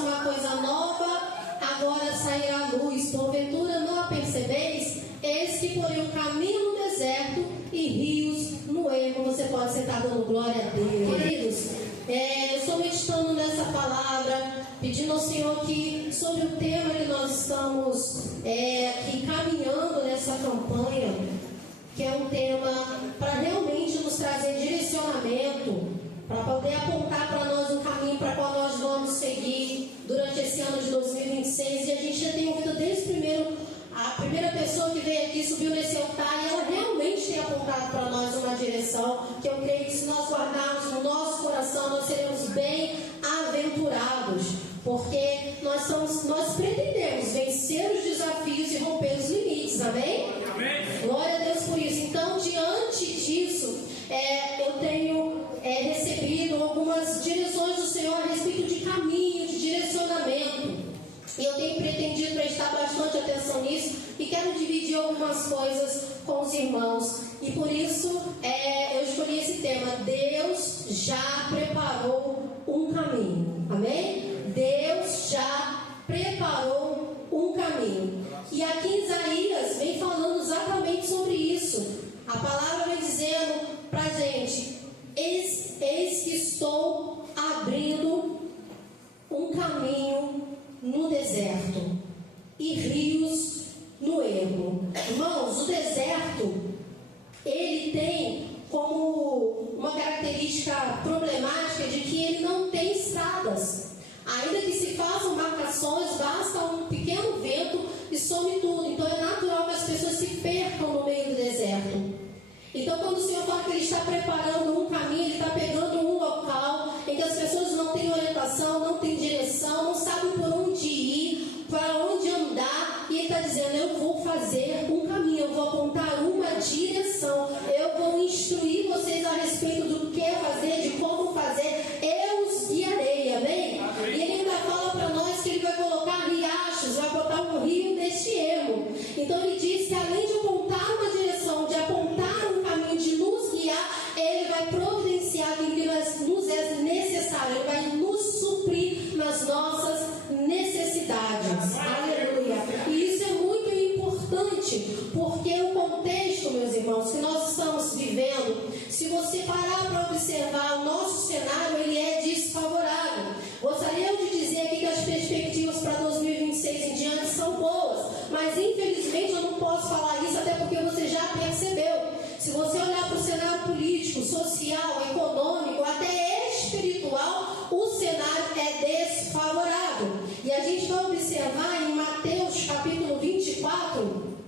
faço uma coisa nova, agora sairá a luz. Porventura não a percebeis? Eis que porém um caminho no deserto e rios no ermo. Você pode sentar dando glória a Deus. Queridos, eu estou meditando nessa palavra, pedindo ao Senhor que, sobre o tema que nós estamos aqui caminhando nessa campanha, que é um tema para realmente nos trazer direcionamento, para poder apontar para nós o caminho para qual nós vamos seguir durante esse ano de 2026. E a gente já tem ouvido desde a primeira pessoa que veio aqui, subiu nesse altar, e ela realmente tem apontado para nós uma direção, que eu creio que se nós guardarmos no nosso coração, nós seremos bem-aventurados, porque nós pretendemos vencer os desafios e romper os limites, amém? Amém. Glória a Deus por isso. Então, diante disso, eu tenho recebido algumas direções do Senhor a respeito de caminho, de direcionamento. E eu tenho pretendido prestar bastante atenção nisso e quero dividir algumas coisas com os irmãos. E por isso eu escolhi esse tema: Deus já preparou um caminho. Amém? Deus já preparou um caminho. E aqui em Isaías vem falando exatamente sobre isso. A palavra vem dizendo pra gente: eis que estou abrindo um caminho no deserto e rios no ermo. Irmãos, o deserto, ele tem como uma característica problemática de que ele não tem estradas. Ainda que se façam marcações, basta um pequeno vento e some tudo. Então é natural que as pessoas se percam no meio do deserto. Então, quando o Senhor fala que Ele está preparando um caminho, Ele está pegando um local em que as pessoas não têm orientação, não têm direção, não sabem por onde ir, para onde andar, e Ele está dizendo: eu vou fazer um caminho, eu vou apontar uma direção, eu vou instruir vocês a respeito do que fazer, de como fazer, eu os guiarei, amém? E Ele ainda fala para nós que Ele vai colocar riachos, vai botar um rio neste ermo. Então Ele diz que além de apontar uma direção, de apontar um caminho, de nos guiar, Ele vai providenciar aquilo que nos é necessário, Ele vai nos suprir nas nossas necessidades. Aleluia! E isso é muito importante, porque o contexto, meus irmãos, que nós estamos vivendo, se você parar para observar o nosso cenário, ele é desfavorável. Gostaria de dizer aqui que as perspectivas para 2026 em diante são boas, mas infelizmente eu não posso falar isso, até porque você já percebeu. Se você olhar para o cenário político, social, econômico, até espiritual, o cenário é desfavorável. E a gente vai observar em Mateus capítulo 24,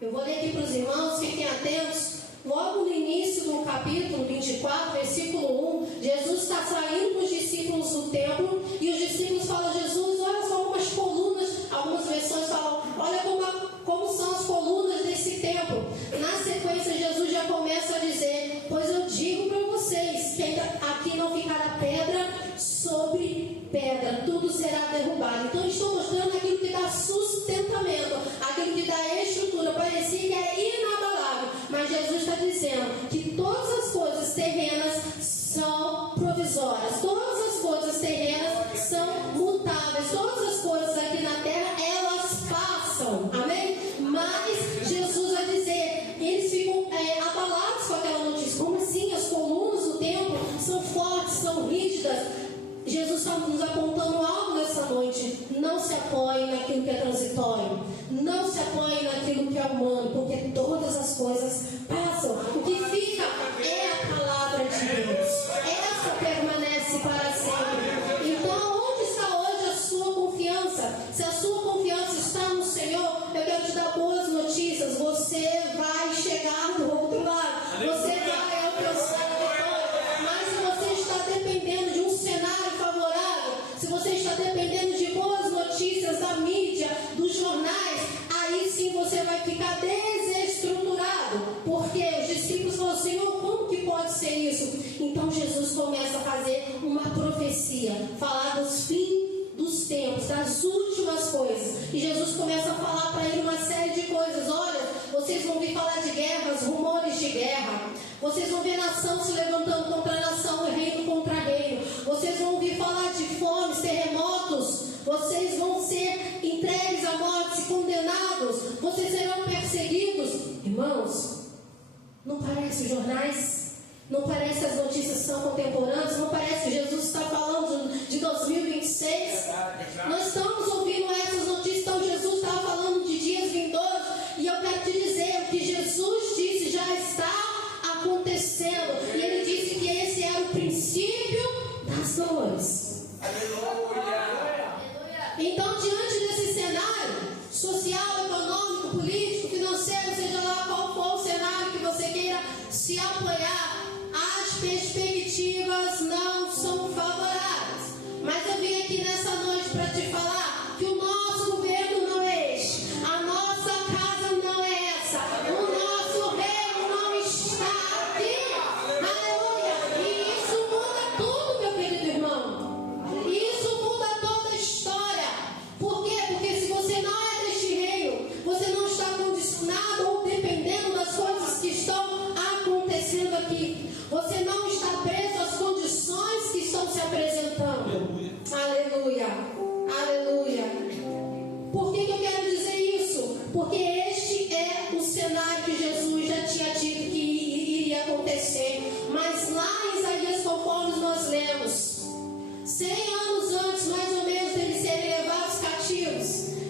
eu vou ler aqui para os irmãos, fiquem atentos. Logo no início do capítulo 24, versículo 1, Jesus está saindo com os discípulos do templo, e os discípulos falam: Jesus, olha só umas colunas. Algumas versões falam: olha como são as colunas desse templo. Na sequência, Jesus já começa a dizer: pois eu digo para vocês que aqui não ficará pedra sobre pedra, tudo será derrubado. Então estou mostrando aquilo que dá sustentamento, aquilo que dá estrutura. Parecia que era inabalável, mas Jesus está dizendo que todas as coisas terrenas são provisórias, todas as coisas terrenas são mutáveis, todas as coisas aqui na terra, elas passam, amém? Mas Jesus vai dizer, eles ficam abalados com aquela notícia. Como assim? As colunas do templo são fortes, são rígidas. Jesus está nos apontando algo nessa noite. Não se apoie naquilo que é transitório, não se apoie naquilo que é humano, porque todas as coisas passam. O que fica é a palavra de Deus, essa permanece para sempre. Então, onde está hoje a sua confiança? Se a sua confiança está no Senhor, eu quero te dar boas notícias. Você vai chegar do outro lado, você vai alcançar a vitória. Mas se você está dependendo de um cenário favorável, se você está dependendo de boas notícias da mídia, dos jornais, aí sim você vai ficar desestruturado, porque os discípulos falam: Senhor, como que pode ser isso? Então Jesus começa a fazer uma profecia, falar dos fins dos tempos, das últimas coisas, e Jesus começa a falar para ele uma série de coisas. Olha, vocês vão ouvir falar de guerras, rumores de guerra, vocês vão ver nação se levantando contra nação, reino contra reino, vocês vão ouvir falar de fomes, terremotos, vocês vão ser entregues à morte e condenados, vocês serão perseguidos. Irmãos, não parece os jornais? Não parece as notícias são contemporâneas? Não parece que Jesus está falando de 2026? Nós estamos ouvindo essas notícias, então Jesus estava falando de dias vindouros, e eu quero te dizer, o que Jesus disse já está acontecendo, e Ele disse que esse era o princípio das dores. Então, diante desse cenário social, econômico, político, financeiro, seja lá qual for o cenário que você queira se apoiar, as perspectivas não são favoráveis. Mas eu vim aqui nessa noite para te falar que o nosso governo não é este, a nossa casa não é essa, o nosso reino não está aqui. Aleluia! E isso muda tudo, meu querido irmão. Isso muda toda a história. Por quê? Porque se você não é deste reino, você não está condicionado ou dependendo das coisas que estão acontecendo aqui. Você não está preso às condições que estão se apresentando. Aleluia. Aleluia. Por que eu quero dizer isso? Porque este é o cenário que Jesus já tinha dito que iria acontecer. Mas lá em Isaías, conforme nós lemos, 100 anos antes, mais ou menos, deles serem levados cativos,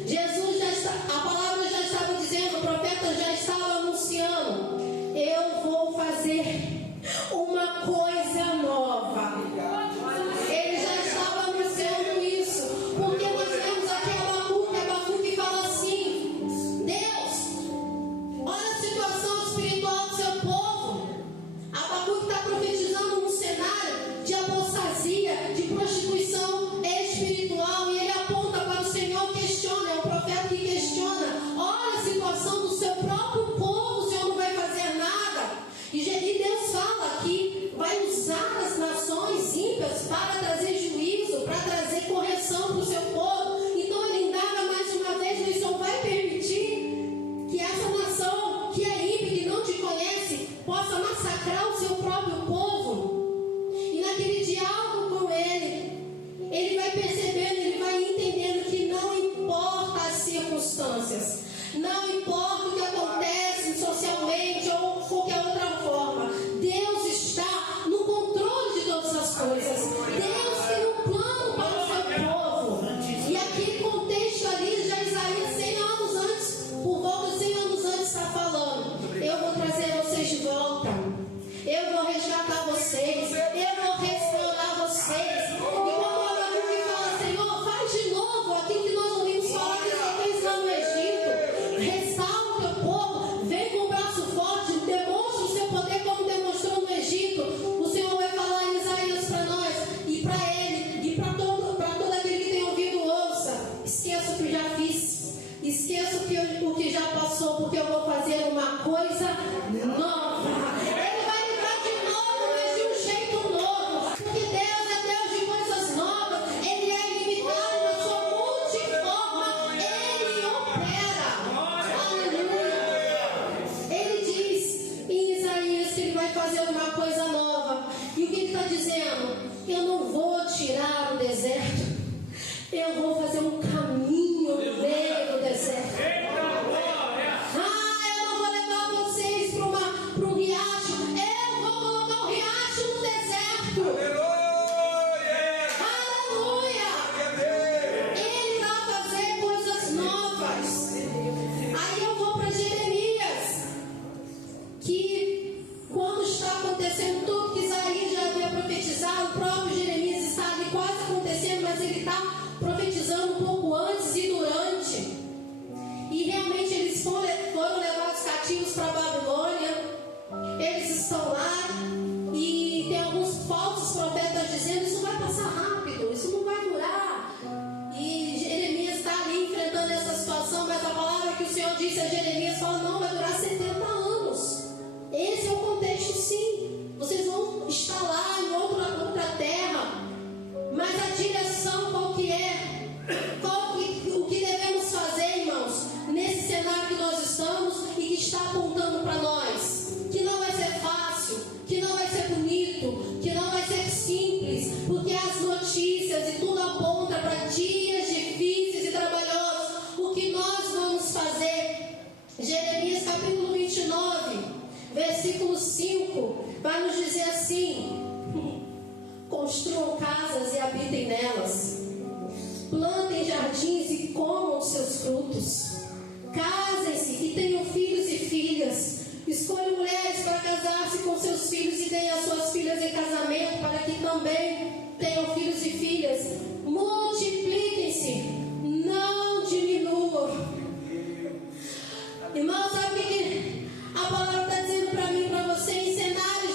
Jesus já está, a palavra já estava dizendo, o profeta já estava anunciando: eu vou fazer uma coisa nova. Ele já estava anunciando isso, porque nós temos aqui Abacuque fala assim: Deus, olha a situação espiritual do seu povo. Abacuque está profetizando um cenário de apostasia, de prostituição espiritual, e ele aponta para o Senhor, questiona, é o profeta que questiona: olha a situação do seu próprio povo, o Senhor não vai fazer nada. E Deus fala que vai usar as nações ímpias para trazer juízo, para trazer correção para o seu povo. Então ele indaga mais uma vez: ele só vai permitir que essa nação que é ímpia, que não te conhece, possa massacrar o seu próprio povo. E naquele diálogo com ele vai percebendo, ele vai entendendo que não importa as circunstâncias, não importa o que acontece socialmente ou qualquer outra forma, Deus está no controle de todas as coisas. Deus tem um plano para o seu povo. E aquele contexto ali, já Isaías 100 anos antes, por volta de 100 anos antes, está falando: eu vou trazer vocês de volta, eu vou resgatar vocês, eu vou restaurar vocês. E quando Abacuque fala: Senhor, faz de novo aquilo que nós ouvimos falar que você fez lá no Egito, restaura o teu povo, vem com o braço forte, demonstra o seu poder como demonstrou no Egito. O Senhor vai falar em Isaías para nós, e para ele, e para todo aquele que tem ouvido, ouça: esqueça o que já fiz, esqueça o que já passou, porque eu vou fazer uma coisa nova. Ele vai livrar de novo, mas de um jeito novo, porque Deus é Deus de coisas novas. Ele é ilimitado na sua multiforma, Ele opera. Aleluia. Ele diz em Isaías que Ele vai fazer uma coisa nova. E o que Ele está dizendo? Eu não vou tirar o deserto, eu vou fazer um caminho no meio do deserto. Eu não vou levar vocês para um riacho, eu vou colocar o riacho no deserto. Aleluia! Ele vai fazer coisas novas. Aí eu vou para Jeremias, que quando está acontecendo tudo que Isaías já havia profetizado, o próprio Jeremias está ali quase acontecendo, mas ele está profetizando um pouco antes e durante. E realmente eles foram levados cativos para a Babilônia. Eles estão lá, e tem alguns falsos profetas dizendo: isso vai passar rápido, isso não vai durar. E Jeremias está ali enfrentando essa situação, mas a palavra que o Senhor disse a Jeremias fala: não, vai durar 70 anos. Esse é o contexto, sim. Vocês vão estar lá em outra terra, mas a direção qual que é? O que devemos fazer, irmãos, nesse cenário que nós estamos e que está apontando para nós? Que não vai ser fácil, que não vai ser bonito, que não vai ser simples, porque as notícias e tudo aponta e tenham filhos e filhas. Escolham mulheres para casar-se com seus filhos e deem as suas filhas em casamento, para que também tenham filhos e filhas. Multipliquem-se, não diminuam. Irmão, sabe o que a palavra está dizendo para mim e para você? Em cenários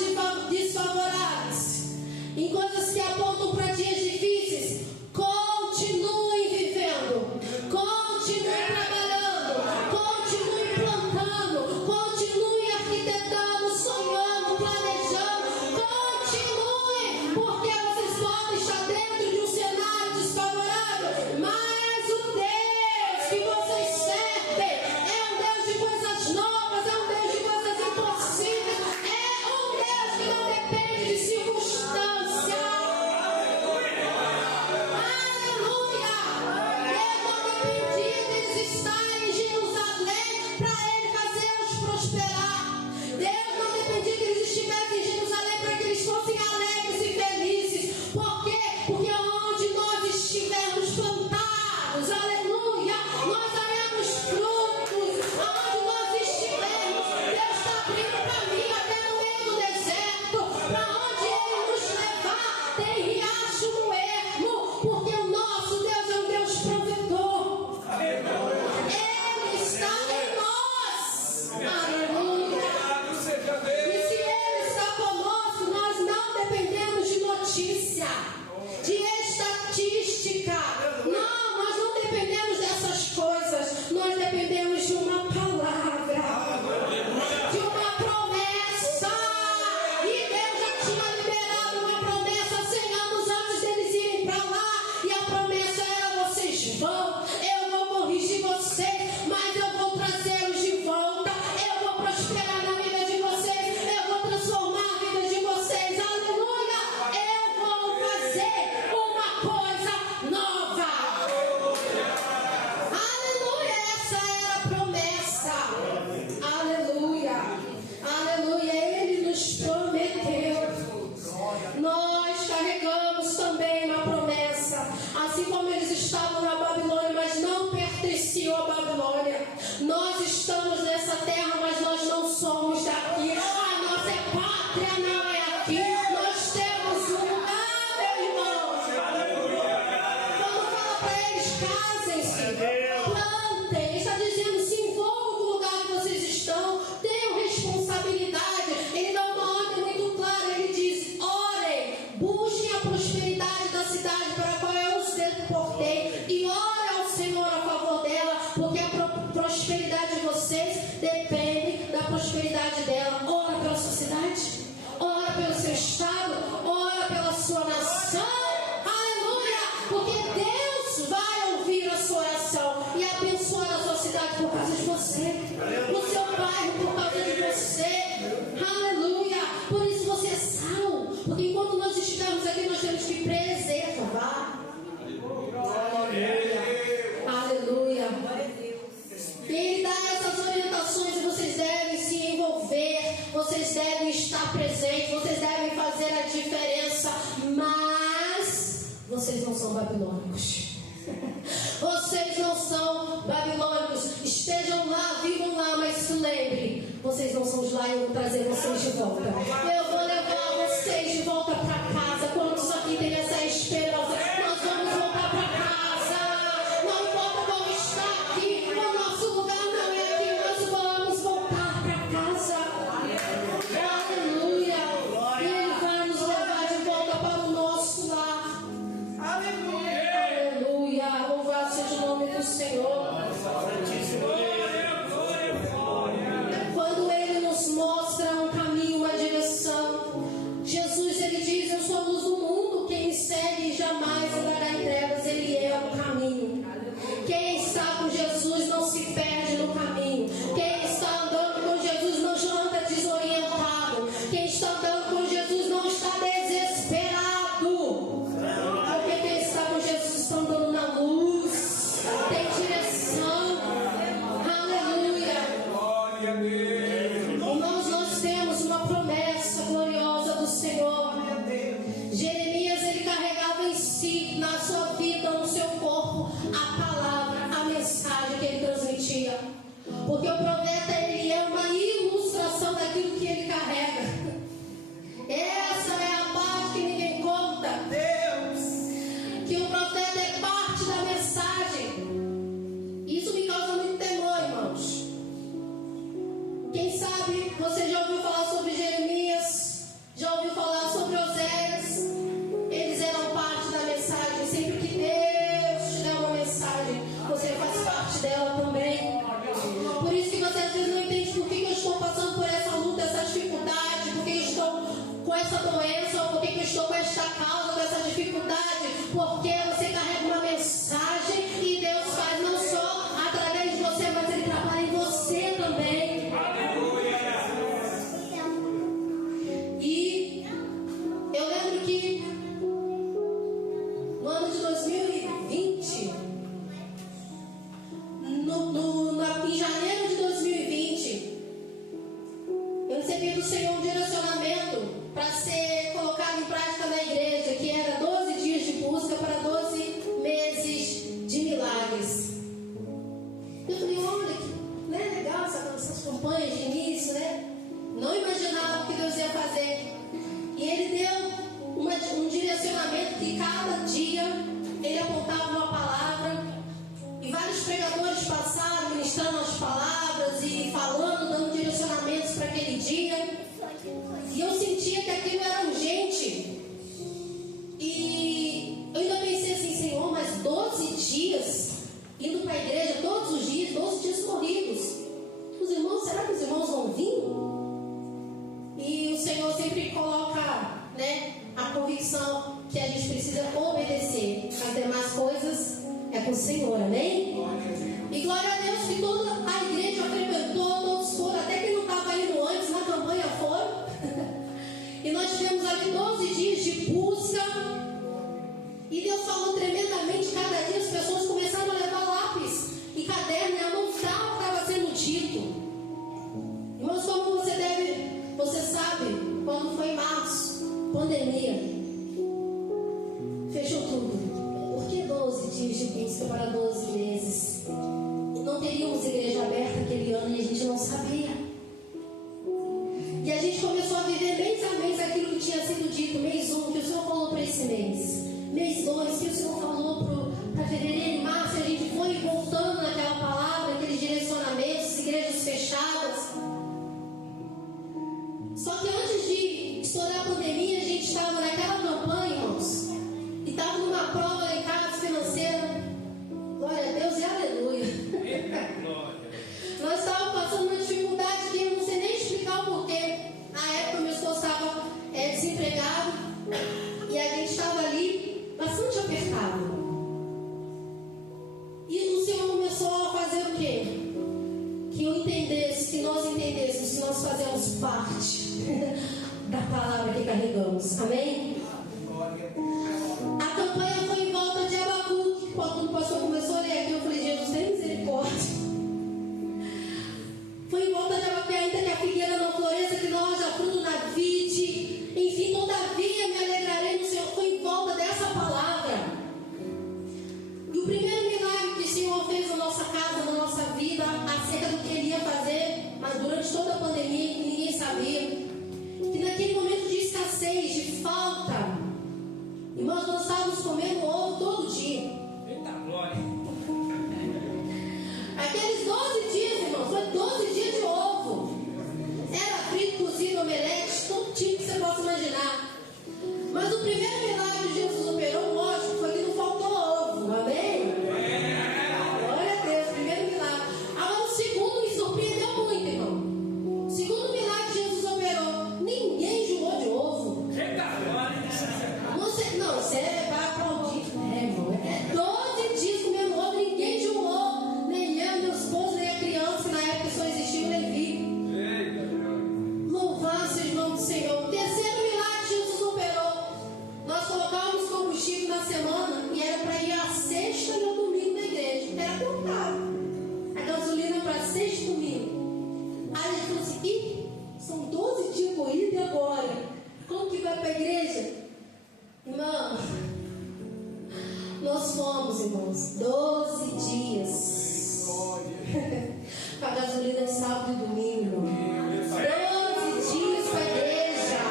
desfavoráveis, em coisas que apontam para dias difíceis, continuem vivendo, continuem trabalhando, continuem plantando, continuem arquitetando, sonhando, planejando, continuem, porque vocês podem estar dentro de um cenário desfavorável, mas o Deus que vocês servem é um Deus de coisas novas, é um Deus de coisas impossíveis, é um Deus que não depende de circunstâncias. Aleluia! Deus não dependia deles estarem em Jerusalém para Ele fazê-los prosperar. Deus não dependia que eles estivessem em Jerusalém para que eles fossem alegres e felizes. Por quê? Porque onde nós estivermos plantados, aleluia, nós daremos frutos. Aonde nós estivermos, Deus está abrindo caminho até no meio do deserto. Para onde Ele nos levar, tem riacho no ermo, porque o nosso Deus é um Deus provedor. Ele está em nós. Aleluia. E se Ele está conosco, nós não dependemos de notícia, de estatística. Não, nós não dependemos dessas coisas. Nós dependemos de uma palavra, de uma promessa. E Deus já tinha liberado uma promessa 100 anos antes deles irem para lá. E a promessa era: vocês vão, eu vou corrigir vocês, mas eu vou trazê-los de volta. Eu vou prosperar na vida de vocês, eu vou transformar a vida de vocês. Aleluia! Eu vou fazer uma coisa nova. Aleluia! Essa era a promessa. Aleluia! Aleluia! Ele nos prometeu. Nós carregamos também uma promessa. Assim como eles estavam na Babilônia, mas não pertenciam à Babilônia. Nós estamos nessa terra, mas nós não somos daqui. A nossa pátria não é aqui. Nós temos um lugar, meu irmão. Quando fala para eles: casem-se, plantem, está dizendo: se envolvam com o lugar que vocês estão, tenham responsabilidade. Ele dá uma ordem muito clara. Ele diz: orem, busquem a prosperidade da cidade para a qual eu os deportei, e orem ao Senhor a favor dela, porque a prosperidade de vocês depende da prosperidade dela. Ora pela sua cidade, ora pelo seu estado, ora pela sua nação. Aleluia! Porque Deus vai ouvir a sua oração e abençoar a sua cidade por causa de você, o seu bairro por causa de você. Aleluia! Por isso você é sal, porque enquanto nós estivermos aqui, nós temos que preservar. Aleluia! Ele dá essas orientações e vocês devem se envolver, vocês devem estar presentes, vocês devem fazer a diferença, mas vocês não são babilônicos. Vocês não são babilônicos. Estejam lá, vivam lá, mas se lembre, vocês não são de lá e eu vou trazer vocês de volta. Eu vou levar vocês de volta para casa. Quantos aqui tem essa esperança? Nós vamos voltar para casa. Não importa como está aqui, o nosso lugar não é aqui. Nós vamos voltar para casa. Aleluia. E Ele vai nos levar de volta para o nosso lar. Aleluia. Louvado seja o nome do Senhor. Quando Ele nos mostra um caminho, uma direção, Jesus, Ele diz: eu sou a luz do mundo, quem me segue jamais andará em trevas. Ele é o caminho. Quem está com Jesus não se perde no caminho. Quem está andando com Jesus não anda desorientado. Quem está andando com Jesus não está desesperado. Porque quem está com Jesus está andando na luz, tem direção. Aleluia. Irmãos, nós temos uma promessa gloriosa do Senhor. Jeremias, ele carregava em si, na sua vida, no seu corpo, a palavra, a mensagem que ele transmitia. Porque o profeta, ele é uma ilustração daquilo que ele carrega. Essa é a parte que ninguém conta. Deus! Que o profeta é parte da mensagem. Isso me causa muito temor, irmãos. Quem sabe você já ouviu falar sobre Jeremias, já ouviu falar sobre Oséias. Eles eram parte da mensagem. Sempre que Deus te dá uma mensagem, você faz parte dela também. Por isso que você às vezes não entende por que eu estou passando por essa luta, essa dificuldade, por que eu estou com essa doença, ou por que eu estou com esta causa, com essa dificuldade. Porque você carrega uma mensagem e Deus faz não só através de você, mas Ele trabalha em você também. E eu lembro que no ano de 2020, em janeiro de 2020, eu recebi do Senhor um direcionamento para ser colocado em prática na igreja, que era 12 dias de busca para 12 meses de milagres. Eu falei, olha, que legal essas campanhas de início, né? Não imaginava o que Deus ia fazer. E Ele deu um direcionamento que cada dia Ele apontava uma palavra. E vários pregadores passaram ministrando as palavras e falando, dando direcionamentos para aquele dia. E eu sentia que aquilo era urgente. E eu ainda pensei assim, Senhor, mas 12 dias indo para a igreja todos os dias, 12 dias corridos. Os irmãos, será que os irmãos vão vir? E o Senhor sempre coloca, né, a convicção que a gente precisa obedecer. As demais coisas é com o Senhor, amém? E glória a Deus que toda a igreja frequentou, todos foram, até quem não estava indo antes na campanha foram. E nós tivemos ali 12 dias de busca. E Deus falou tremendamente. Cada dia as pessoas começaram a levar lápis e caderno e anotar o que estava sendo dito. Irmãos, como você sabe, quando foi em março, pandemia, fechou tudo. Por que 12 dias de busca para 12 meses? Não teríamos igreja aberta aquele ano e a gente não sabia. E a gente começou a viver mês a mês aquilo que tinha sido dito. Mês 1, que o Senhor falou para esse mês. Mês 2, que o Senhor falou para fevereiro e março. A gente foi voltando naquela palavra, aqueles direcionamentos, igrejas fechadas. Só que antes de estourar a pandemia, a gente estava naquela campanha, irmãos. E estava numa prova lá em casa financeira. Glória a Deus e aleluia. Nós estávamos passando uma dificuldade que eu não sei nem explicar o porquê. Na época, meu esposo estava desempregado e a gente estava ali bastante apertado. E o Senhor começou a fazer o quê? Que eu entendesse, que nós entendêssemos que nós fazemos parte da palavra que carregamos. Amém? A campanha foi em volta de Abacuque. Quando o pastor começou a ler aqui, eu falei, Jesus, tem misericórdia. Foi em volta de Abacuque, ainda que a figueira não floresça, que não haja fruto na vide. Enfim, todavia me alegrarei no Senhor. Foi em volta dessa palavra. E o primeiro milagre que o Senhor fez na nossa casa, na nossa vida, acerca do que Ele ia fazer, mas durante toda a pandemia, que ninguém sabia, que naquele momento de escassez, de falta, irmãos, nós estávamos comendo ovo todo dia. Eita glória! Aqueles 12 dias, irmãos, foi 12 dias de ovo. Era frito, cozido, omelete, todo tipo que você possa imaginar. Mas o primeiro milagre que Jesus operou, lógico, foi que não faltou ovo. Amém? Glória a Deus, primeiro milagre. Agora o segundo me surpreendeu muito, irmão. O segundo milagre que Jesus operou, ninguém enjoou de ovo. Eita glória! Não, você vai aplaudir. Irmão. 12 dias comendo ovo, ninguém enjoou. Nem eu, meu esposo, nem a criança, que na época só existia o Levi. Louvado seja o nome do Senhor. O terceiro milagre que Jesus operou. Nós colocávamos combustível na semana e era para ir à sexta e ao domingo na igreja. Era contado. A gasolina para sexta e domingo. Aí a gente falou assim, ih, são 12 dias corridos e agora? Como que vai para a igreja? Irmão, nós fomos, irmãos, 12 dias. para gasolina de sábado e domingo. 12 dias para a igreja.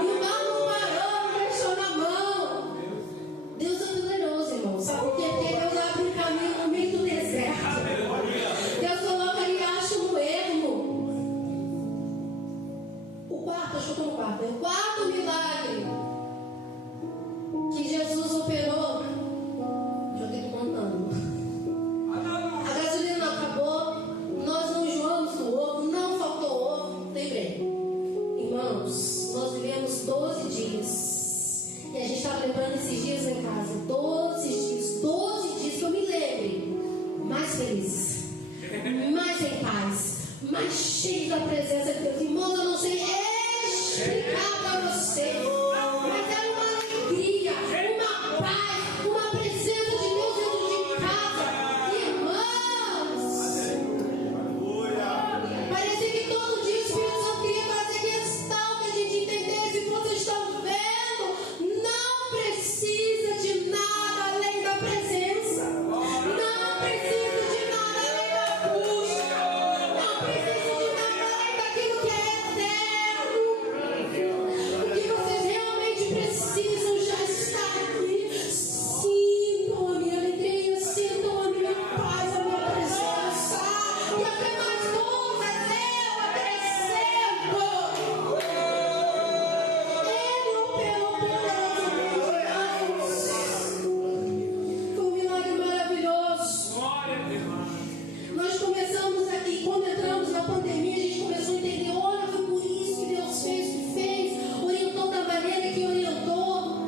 E o mar não parou, não deixou na mão. Deus é poderoso, irmão. Sabe por quê? Porque Deus abre um caminho no meio do deserto. Deus coloca riacho no ermo. O quarto, acho que eu estou no quarto. O quarto milagre que Jesus operou. Já estou contando. A gasolina não acabou. Nós não enjoamos do ovo. Não faltou ovo. Lembrei. Irmãos, nós vivemos 12 dias. E a gente estava lembrando esses dias em casa. 12 dias que eu me lembre. Mais felizes. Mais em paz. Mais cheios da presença de Deus. Irmãos, eu não sei explicar para você. Mas era uma alegria, uma paz, uma presença de Deus dentro de casa. Irmãos, parecia que todo dia o Espírito Santo queria fazer questão que a gente entendesse que vocês estão vendo. Não precisa de nada além da presença. Não precisa de nada além da busca. Não precisa de nada além daquilo que é eterno. O que vocês realmente precisam já está aqui. Sintam a minha alegria, sintam a minha paz, a minha presença. E até mais coisas eu acrescento. Ele operou poderosamente. Foi um milagre maravilhoso. Nós começamos aqui, quando entramos na pandemia, a gente começou a entender, olha, foi por isso que Deus fez o que fez, orientou da maneira que orientou.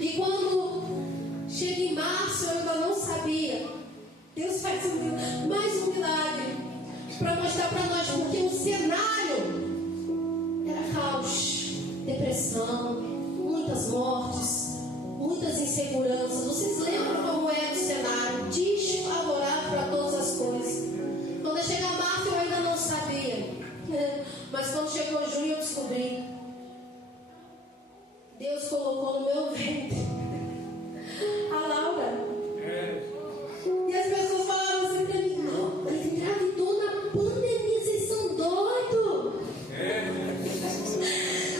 E quando chega em março, eu ainda não sabia. Deus faz mais um milagre para mostrar para nós, porque o cenário era caos, depressão, muitas mortes, muitas inseguranças. Vocês lembram como era o cenário? Desfavorável para todas as coisas. Quando chega março, eu ainda não sabia. Mas quando chegou junho, eu descobri. Deus colocou no meu ventre a Laura. E as pessoas falavam assim para mim: não, mas engravidou na pandemia, vocês são doidos.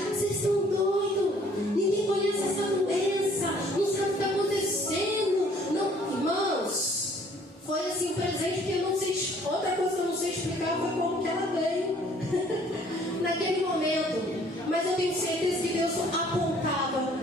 Vocês são doidos. Ninguém conhece essa doença. Não sabe o que está acontecendo. Não, irmãos, foi assim um presente que eu não sei. Outra coisa que eu não sei explicar foi como que ela veio naquele momento. Mas eu tenho certeza que Deus apontava.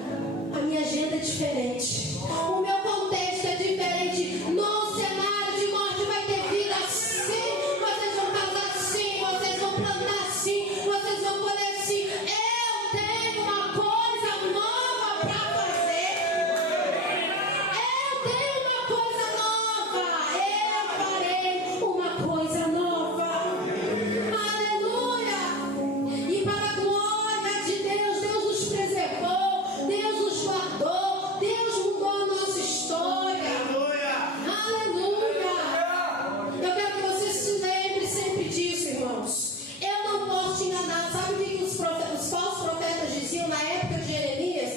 A minha agenda é diferente. O meu contexto é diferente. No cenário de morte vai ter vida sim. Vocês vão casar sim. Vocês vão plantar sim. Vocês vão colher sim. Eu tenho uma coisa nova para fazer. Eu tenho uma coisa nova. Eu farei uma coisa nova. Aleluia. E para a glória de Deus, Deus nos preservou. Deus nos guardou. Deus mudou a nossa história. Aleluia. Eu quero que você se lembre sempre disso, irmãos. Eu não posso te enganar. Sabe o que os falsos profetas diziam na época de Jeremias?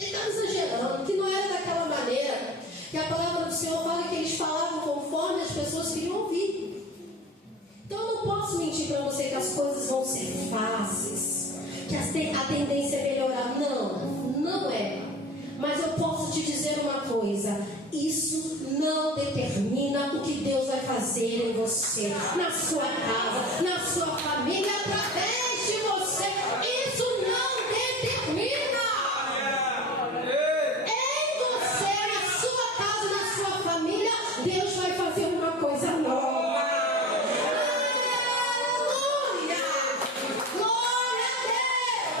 Ele estava exagerando, que não era daquela maneira. Que a palavra do Senhor fala que eles falavam conforme as pessoas queriam ouvir. Então eu não posso mentir para você que as coisas vão ser fáceis, que a tendência é melhorar. Não é. Mas eu posso te dizer uma coisa: isso não determina o que Deus vai fazer em você, na sua casa, na sua família, através de você. Isso não determina. Em você, na sua casa, na sua família, Deus vai fazer uma coisa nova. Aleluia! Glória a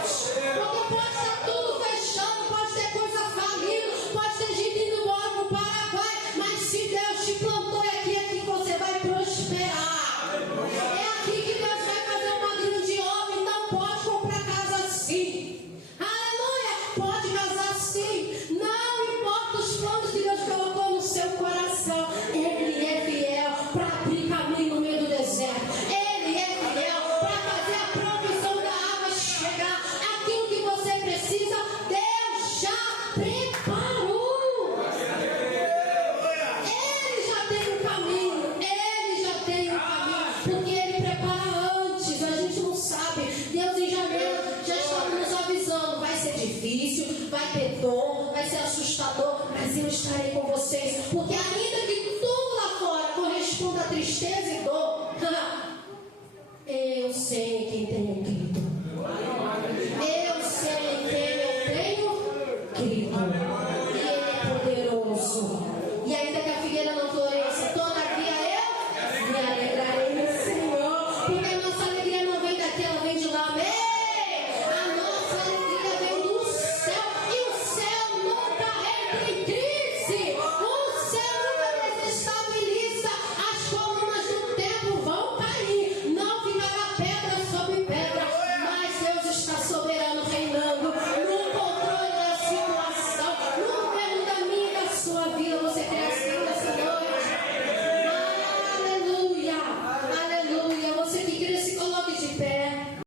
Deus! Porque pode estar tudo fechando, pode ter coisa falindo, pode ter gente indo embora para o Paraguai, mas se Deus te plantou aqui, é aqui que você vai prosperar. É aqui que Deus vai fazer uma grande obra. Então estarei com vocês. Porque ainda que tudo lá fora corresponda a tristeza e dor,